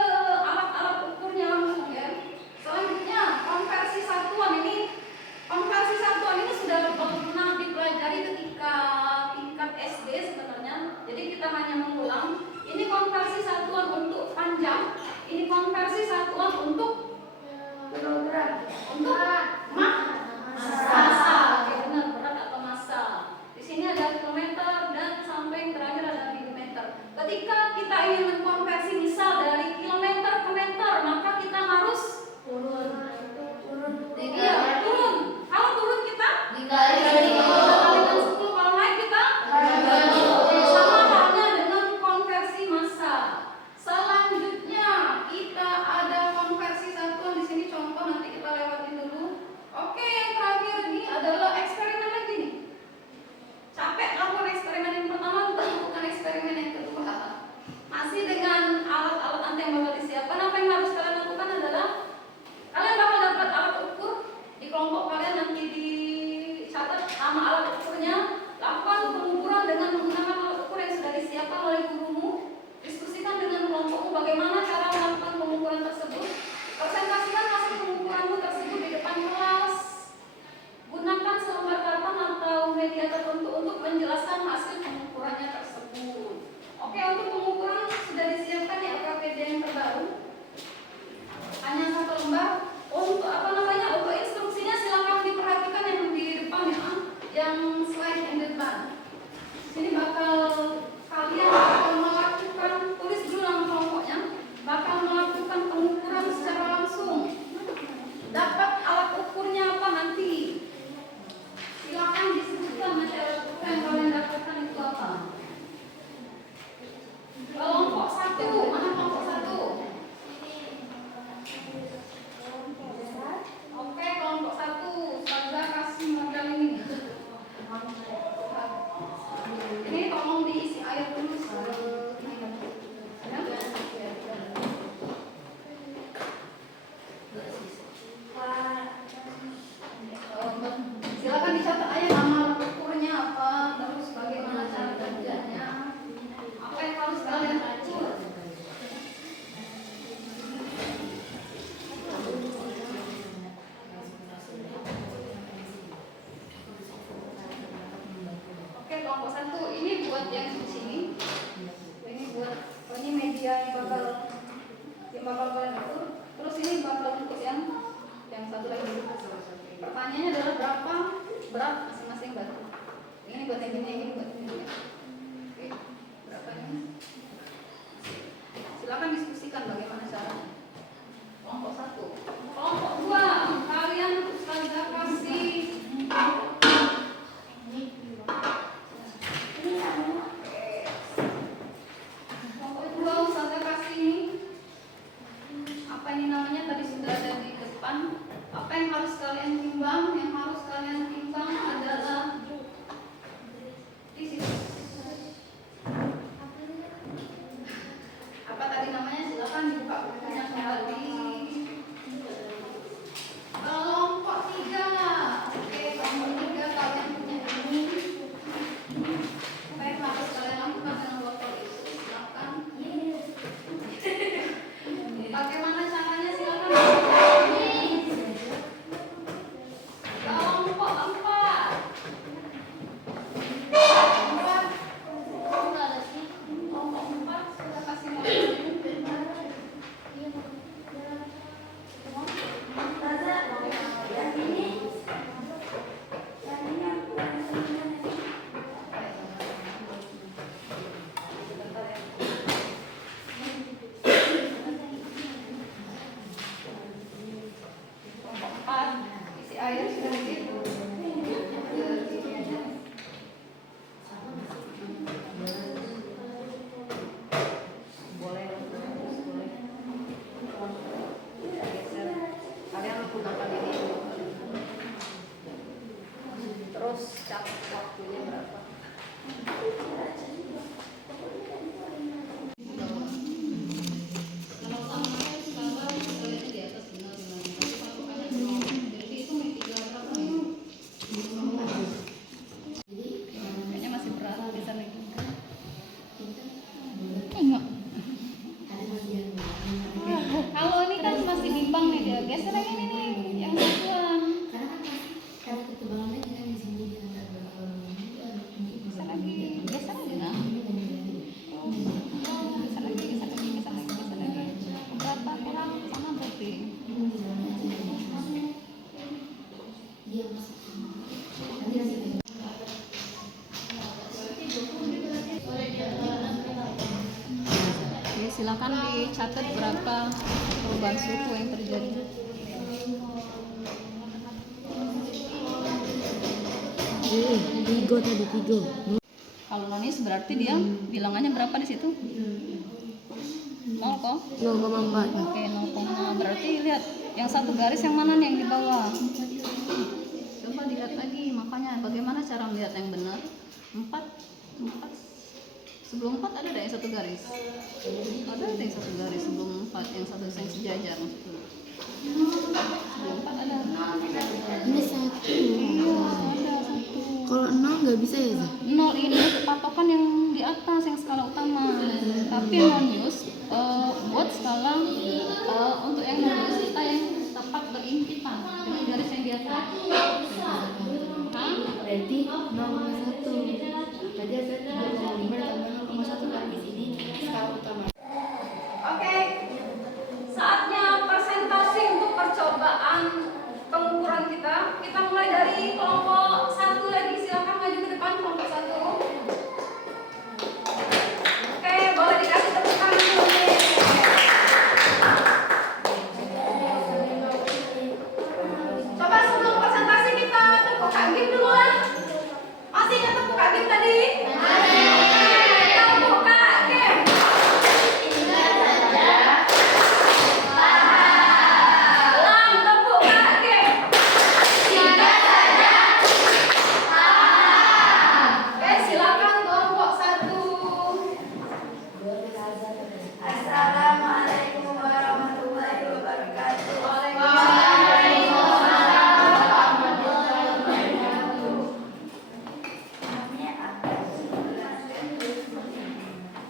alat-alat ukurnya langsung ya. Selanjutnya konversi satuan ini sudah pernah dipelajari ketika tingkat SD sebenarnya. Jadi kita hanya mengulang. Ini konversi satuan untuk panjang. Ini konversi satuan untuk massa. Oke, benar, berat atau massa. Di sini ada kilometer dan sampai yang terakhir ada milimeter. Ketika kita ingin mengkonversi misal dari kilometer ke meter, maka kita harus turun. Kalau turun kita dikalikan 10, kalau naik kita sama halnya dengan konversi massa. Selanjutnya kita ada konversi satuan di sini contoh, nanti kita lewatin dulu. Oke, yang terakhir ini adalah eksperimen lagi nih. Capek lakukan eksperimen yang pertama, kita lakukan eksperimen yang kedua. Masih dengan alat-alat nanti yang bakal disiapkan. Apa yang harus kalian lakukan adalah kalian bakal dapat alat ukur di kelompok kalian, nanti dicatat nama alat ukurnya. Lakukan pengukuran dengan menggunakan alat ukur yang sudah disiapkan oleh gurumu. Diskusikan dengan kelompokmu bagaimana cara melakukan pengukuran tersebut. Presentasikan hasil pengukuranmu tersebut di depan kelas. Gunakan selembar karton atau media tertentu untuk menjelaskan hasil pengukurannya tersebut. Oke, untuk pengukuran sudah disiapkan ya KPD yang terbaru. Hanya satu lembar. Untuk untuk instruksinya silakan diperhatikan yang di depan ya, yang slide yang di depan. Sini kalian bakal melakukan, tulis dulu nama kelompoknya, bakal melakukan pengukuran secara langsung. Dapat alat ukurnya apa nanti? Silakan disebutkan nanti alat ukur yang kalian dapatkan itu apa. Kelompok 1, mana kelompok 1? Oke, kelompok 1, Ustazah kasih modal ini. Ini tolong diisi air dulu. Silakan dicatat aja nama ukurnya apa, terus bagaimana cara kerjanya, apa yang harus kalian atur. Oke, kelompok 1 ini buat yang di sini. Ini media yang bakal kalian atur. Terus ini bakal untuk yang satu lagi. Pertanyaannya adalah berapa berat masing-masing batu. Ini buat yang ini buat yang ini. Oke, berapanya? Silakan diskusikan bagaimana caranya. Kelompok 1. Kelompok 2, kalian Ustazah kasih kelompok 2 Ustazah silakan dicatat berapa perubahan suhu yang terjadi. Kalau nonis berarti dia bilangannya berapa di situ? 0 kok? 0,4. Oke, 0, berarti lihat yang satu garis yang mana nih yang di bawah? Coba dilihat lagi, makanya bagaimana cara melihat yang benar? 4 sebelum 4 ada yang satu garis? Ada yang satu garis sebelum 4, yang satu yang sejajar maksudnya. Sebelum 4 ada. Ini 1. Iya, ada 1. Kalau 0 nggak bisa ya? 0 ini patokan yang di atas, yang skala utama. Tapi yang non-use buat skala untuk yang non-use kita yang tepat berimpitan dengan garis yang di atas. Berarti 0,1. Tadi ada 0,5 tambah 0,1 kan di sini skala utama. Oke, saatnya presentasi untuk percobaan pengukuran kita. Kita mulai dari kelompok 1 lagi, silakan maju ke depan kelompok 1. Oke, boleh dikasih tepuk tangan dulu nih. Coba sebelum presentasi kita tepuk Kak Gim dulu lah. Masih ingat tepuk Kak Gim tadi? Tepuk Kak Gim. Ulang, tepuk Kak Gim. Oke, silakan kelompok 1. Assalamualaikum warahmatullahi wabarakatuh.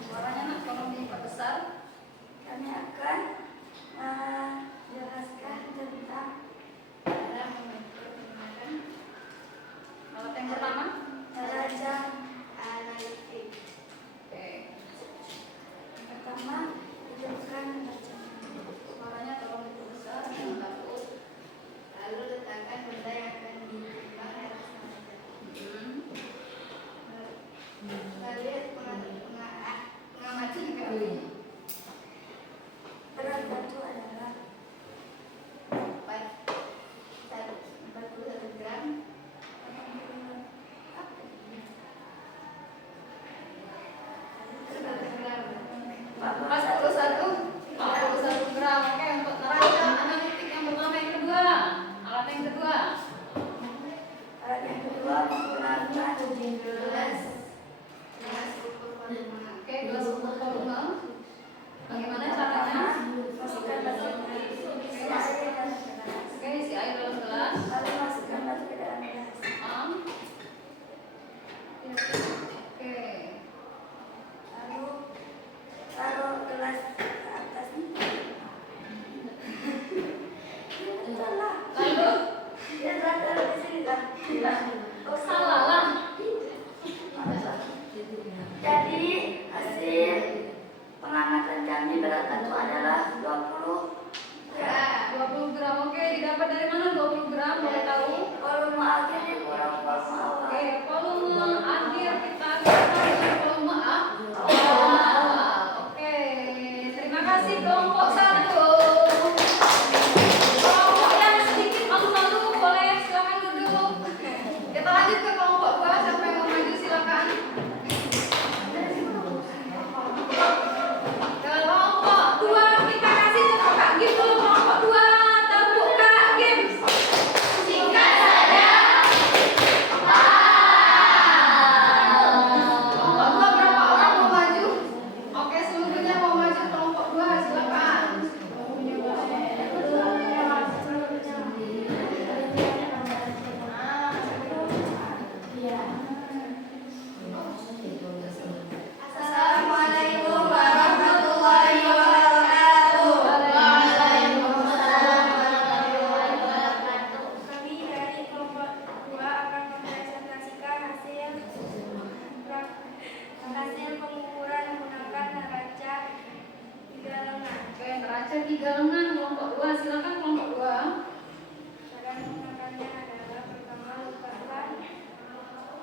Suaranya nak tolong diperbesar. Kami akan menjelaskan tentang Alat yang pertama. neraca analitik. Oke. Pertama, hidupkan neraca. Suaranya tolong diperbesar, jangan takut. Lalu letakkan benda yang akan ditimbang di atas neraca. Kalian mengamati kali. Berat batu adalah 41 gram. Pas 41 gram. Oke, untuk neraca analitik yang pertama, yang kedua. Alat yang kedua. Alat yang kedua menggunakan gelas ukur volume. Oke, gelas ukur volume. Bagaimana caranya? Masukkan batu ke dalam gelas. Oke, isi air dalam gelas. Lalu masukkan batu ke dalam gelas. Oke. Lalu taruh gelas ke atas nih. Salah. Lalu Dia taruh di sini lah. oh, salah lah. Jadi hasil pengamatan kami berat batu adalah 20 gram. 20 gram. Oke, didapat dari mana 20 gram? Boleh tahu? Volume akhir dikurang volume awal. Oke, volume akhir kita dapat dari volume awal. Oke, terima kasih kelompok 1. Kelompok yang sedikit malu-malu boleh silakan duduk. Kita lanjut ke kelompok 2. Siapa yang mau maju silakan. Kelompok 2 kita kasih tepuk Kak Gim dulu. Kelompok 2 tepuk Kak Gim. Singkat saja. Kelompok 2 berapa orang mau maju? Oke, seluruhnya mau maju kelompok 2 silakan. Assalamualaikum warahmatullahi wabarakatuh. Kami dari kelompok 2 akan mempresentasikan hasil pengukuran menggunakan neraca 3 lengan. Oke, neraca 3 lengan kelompok 2 silakan kelompok 2. Cara menggunakannya adalah pertama letakkan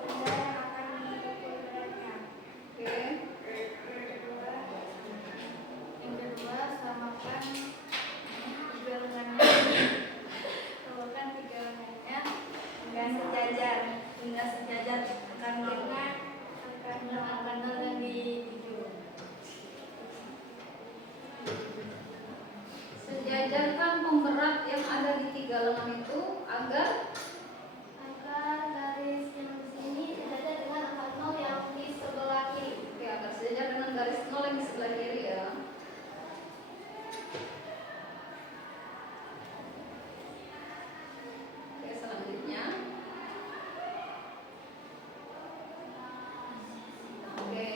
benda yang akan diukur beratnya. Oke. Kedua, Yang nol yang di sebelah kiri ya. Oke, selanjutnya. Oke.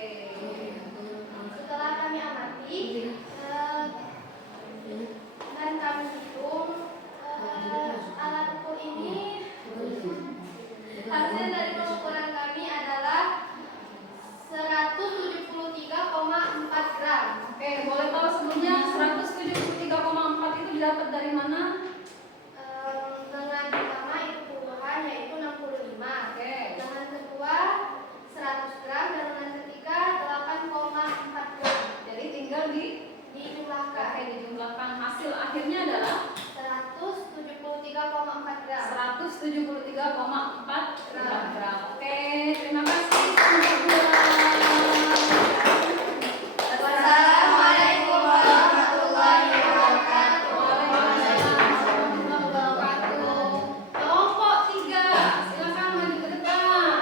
Setelah kami amati dan kami hitung alat ukur ini, hasil dari pengukuran kami adalah 173,4 gram. Oke, boleh tahu sebelumnya 173,4 itu didapat dari mana? Dengan pertama itu puluhan yaitu 65. Oke. Dengan kedua 100 gram dan dengan ketiga 8,4 gram. Jadi tinggal Dijumlahkan. Oke, dijumlahkan. Hasil akhirnya adalah 173,4 gram. 173,4 gram. Oke, terima kasih. Selamat bulan. Wassalamualaikum warahmatullahi wabarakatuh. Waalaikumsalam warahmatullahi wabarakatuh. Kelompok 3, silakan maju ke depan.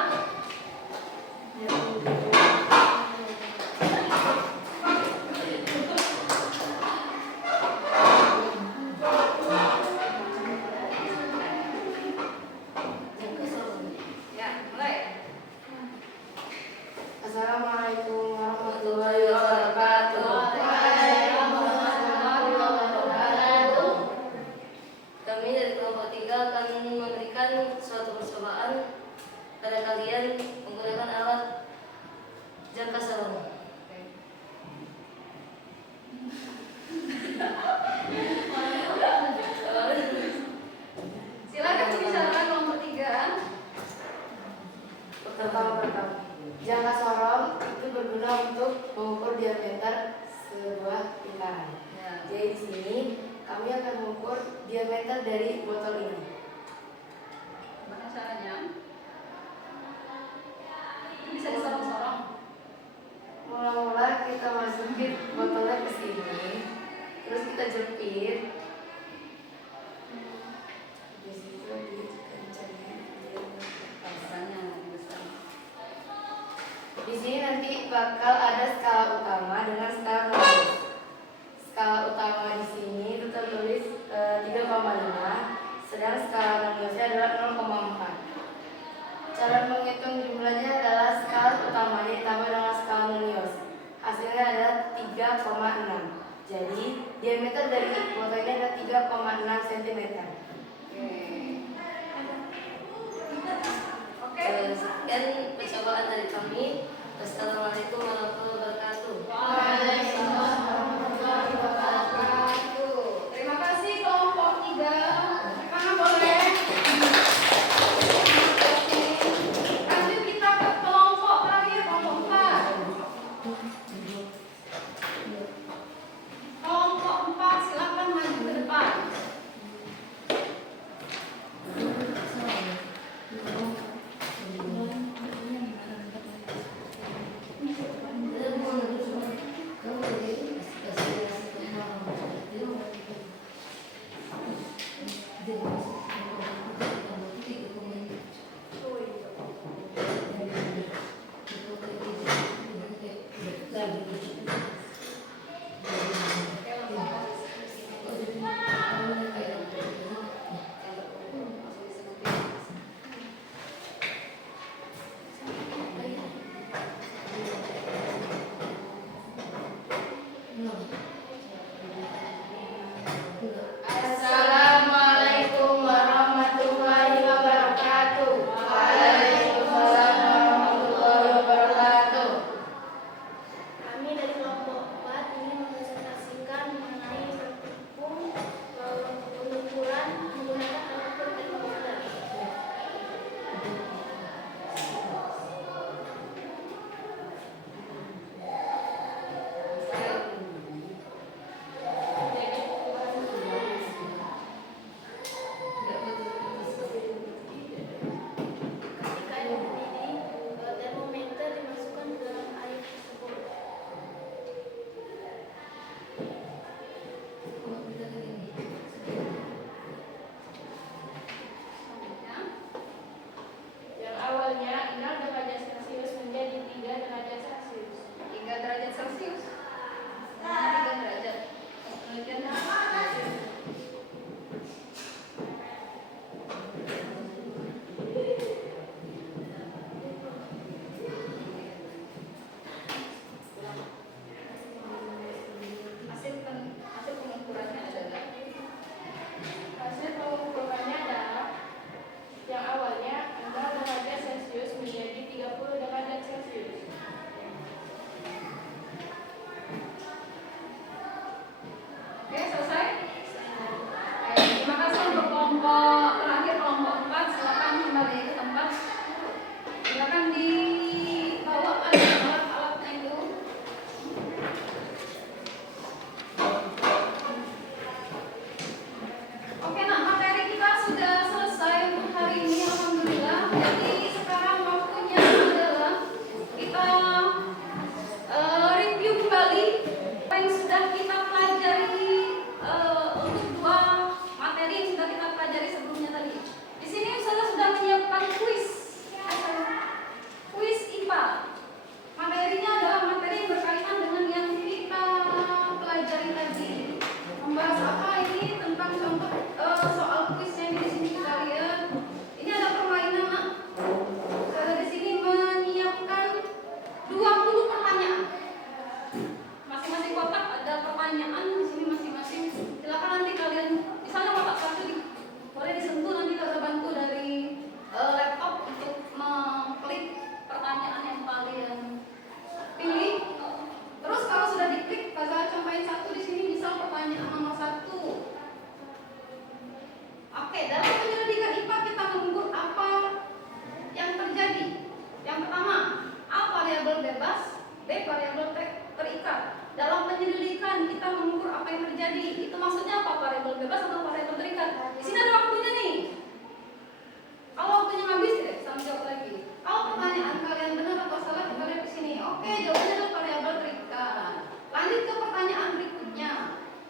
Ya, mulai. Assalamualaikum warahmatullahi wabarakatuh. Kami dari kelompok 3 akan memberikan suatu percobaan pada kalian menggunakan alat jangka salon. Silakan bicara kelompok 3. Pertama, jangka sorong itu berguna untuk mengukur diameter sebuah lingkaran. Ya. Jadi di sini kami akan mengukur diameter dari botol ini. Gimana caranya? Ini bisa disorong-sorong. Mula-mula kita masukin botolnya ke sini, terus kita jepit. Di situ dikencangin. Rasanya besar. Di sini nanti bakal ada skala utama dengan skala menulis. Skala utama di sini itu tertulis 3,5, sedang skala menulisnya adalah 0,4. Cara menghitung jumlahnya adalah skala utamanya ditambah dengan skala menulis. Hasilnya adalah 3,6. Jadi diameter dari botol ini adalah 3,6 cm. Oke. Sekian percobaan dari kami. Wassalamualaikum warahmatullahi wabarakatuh. Waalaikumsalam warahmatullahi wabarakatuh. Terima kasih kelompok 3. Mana boleh? Lanjut kita ke kelompok terakhir, kelompok 4. Kelompok 4 silakan maju ke depan. Masing-masing kotak ada pertanyaan di sini masing-masing. Silakan nanti kalian, misalnya kotak satu boleh disentuh, nanti kakak bantu dari laptop untuk mengklik pertanyaan yang kalian pilih. Terus kalau sudah diklik, kakak cobain satu di sini, misal pertanyaan nomor 1. Oke, dalam penyelidikan IPA kita mengukur apa yang terjadi. Yang pertama, A variabel bebas, B variabel terikat. Dalam penyelidikan kita mengukur apa yang terjadi. Itu maksudnya apa? Variabel bebas atau variabel terikat? Di sini ada waktunya nih. Kalau waktunya habis, tidak bisa menjawab lagi. Kalau pertanyaan kalian benar atau salah, kita lihat di sini. Oke, jawabannya adalah variabel terikat. Lanjut ke pertanyaan berikutnya.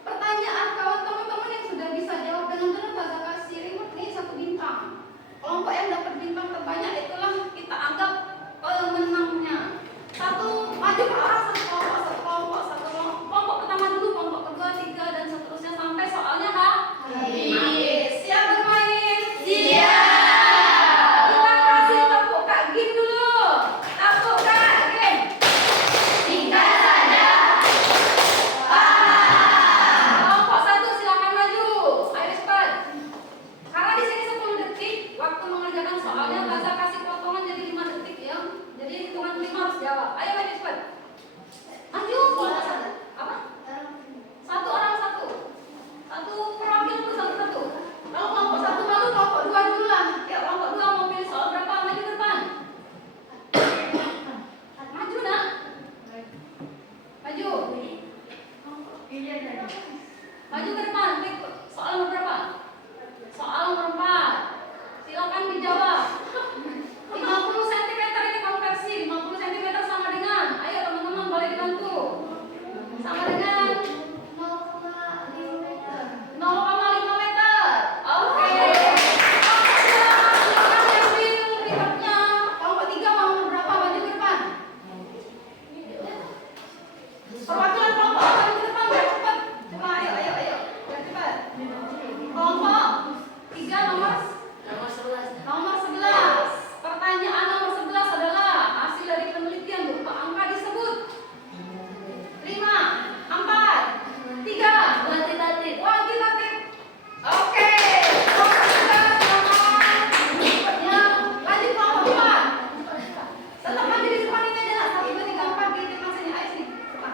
Pertanyaan kalau teman-teman yang sudah bisa jawab dengan benar, saya kasih reward nih 1 bintang. Kelompok yang dapat bintang terbanyak itulah kita anggap pemenangnya. Satu maju ke arah satu kelompok. Kelompok pertama dulu, kelompok kedua, 3 dan seterusnya sampai soalnya habis. Siap bermain? Siap. Kita kasih tepuk Kak Gin dulu. Tepuk Kak Gin. Singkat saja. Kelompok 1 silakan maju. Ayo cepat. Karena di sini 10 detik waktu mengerjakan soalnya, Baza kasih potongan jadi 5 detik ya. Jadi hitungan 5 harus jawab. Ayo maju cepat. Maju. Apa? Satu orang satu. Satu perwakilan itu satu-satu. Kalau kelompok 1 malu, kelompok 2 dulu lah. Ya, kelompok 2 mau pilih soal berapa? Maju ke depan. Maju nak. Maju. Maju ke depan. Soal nomor berapa? Soal nomor 4. Silakan dijawab. 50 cm ini konversi. 50 cm sama dengan, ayo teman-teman boleh dibantu. Sama dengan 0,5 meter. Oke. Silakan diambil ribetnya. Kelompok 3 mau berapa? Maju ke depan. Perwakilan kelompok maju ke depan biar cepat. Ayo. Biar cepat. Kelompok 3 nomor 11. Pertanyaan nomor 11 adalah hasil dari penelitian berupa angka disebut. 5, 4, 3. Kuantitatif. Kuantitatif. Oke. Kelompok 3 selamat. Berikutnya lanjut kelompok 4. Tetap maju di depan ini aja. 1, 2, 3, 4 di depan sini. Ayo sini. Depan.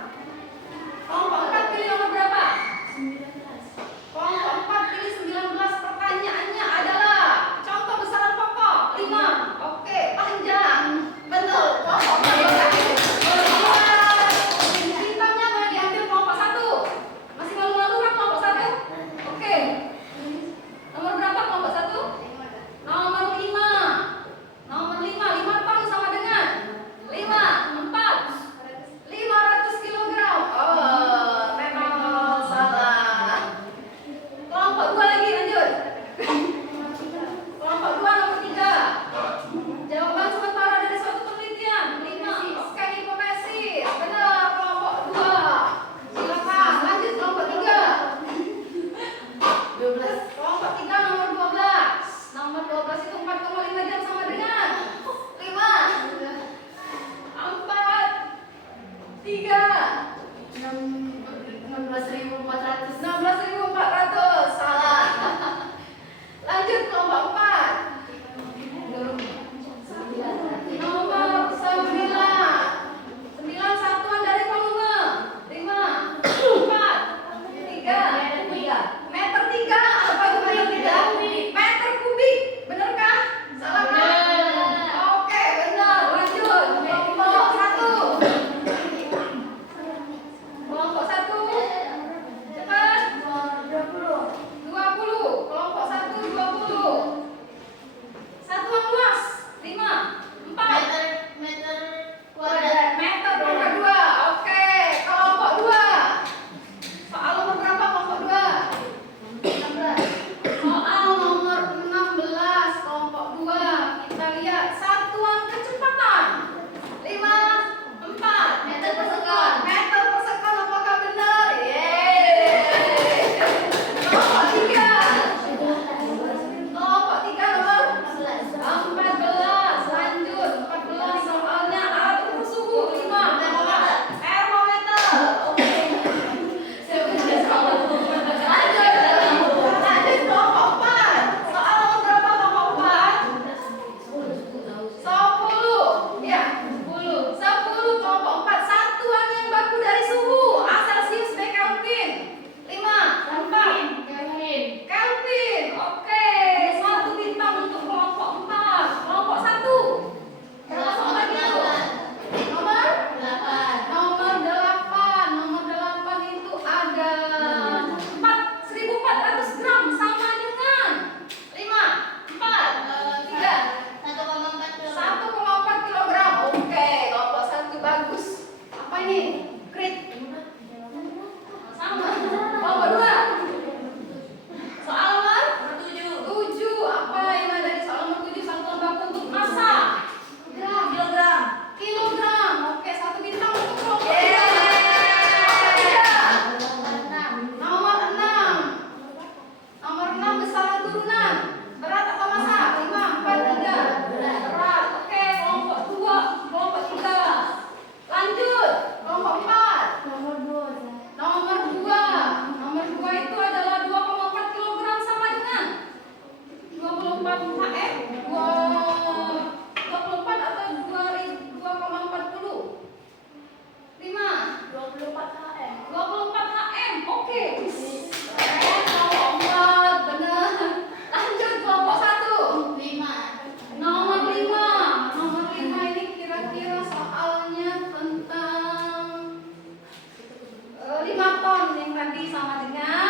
nanti sama dengan